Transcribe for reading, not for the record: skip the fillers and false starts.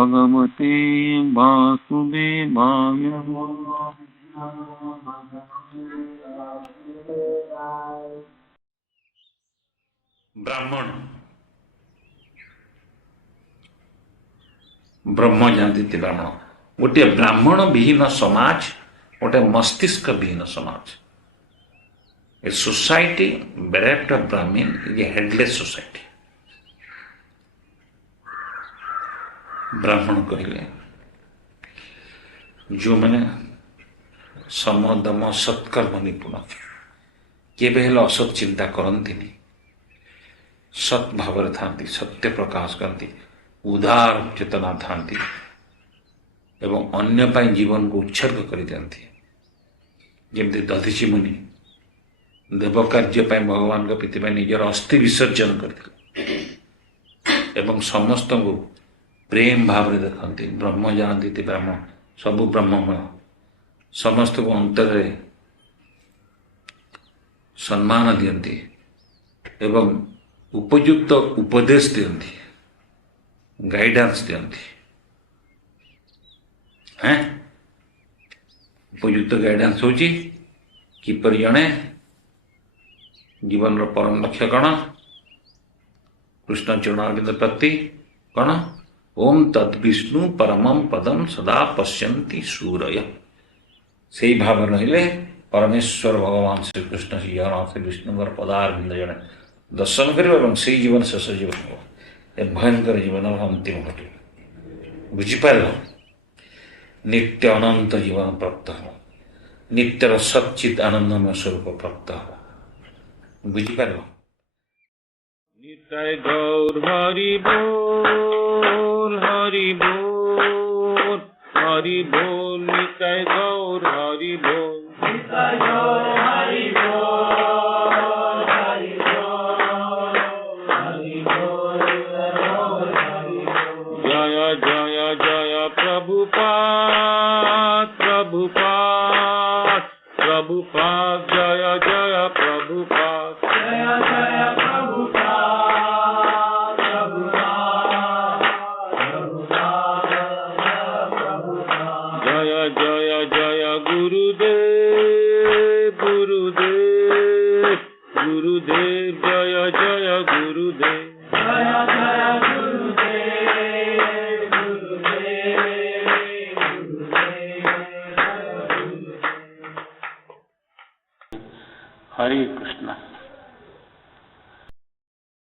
भगवते वासुदेवाय। ब्राह्मण ब्रह्म जानती ब्राह्मण गोटे ब्राह्मण विहीन समाज गोटे मस्तिष्क विहीन समाज। A society bereft of Brahmin is a headless society। ब्राह्मण कहले जो मैंने सम दम सत्कर्म निपुण केबे हेले असत चिंता करती सत् भाव था सत्य प्रकाश करती उदार चेतना था एवं अन्य पाई जीवन को उत्सर्ग कर दिखती जमती दधीची मुनि देव कार्य भगवान का प्रीति निजर अस्थि विसर्जन करते एवं समस्त को प्रेम भाव देखते ब्रह्म जानती ब्रह्म सबु ब्रह्ममय समस्त को अंतर सम्मान दियंती एवं उपयुक्त उपदेश दियंती गाइडेंस दियंती हैं उपयुक्त गाइडेंस होची किपर जणे जीवन परम लक्ष्य कण कृष्ण चरणारविंद प्रति कण ओम तद्विष्णु परमं पदम सदा पश्यन्ति सूरय से भाव रहिले परमेश्वर भगवान श्री कृष्ण श्री जगन्नाथ श्री विष्णुवर पदारविंद जड़े दर्शन कर से जीवन शेष जीवन हो भयंकर जीवन अंतिम घटे बुझीपार नित्य अनंत जीवन प्राप्त हो नित्यर सच्चित आनंदमय स्वरूप प्राप्त हो बुझीपार नित्य गौर हरि बोल हरि बोल हरि बोल नित्य गौर हरि बोल नित्य गौर हरि बोल हरि बोल हरि बोल हरि बोल जय जय जय प्रभुपाद प्रभुपाद प्रभुपाद जय जय प्रभुपाद जय जय गुरुदेव जय जय गुरुदेव जय जय गुरुदेव गुरुदेव गुरुदेव हरे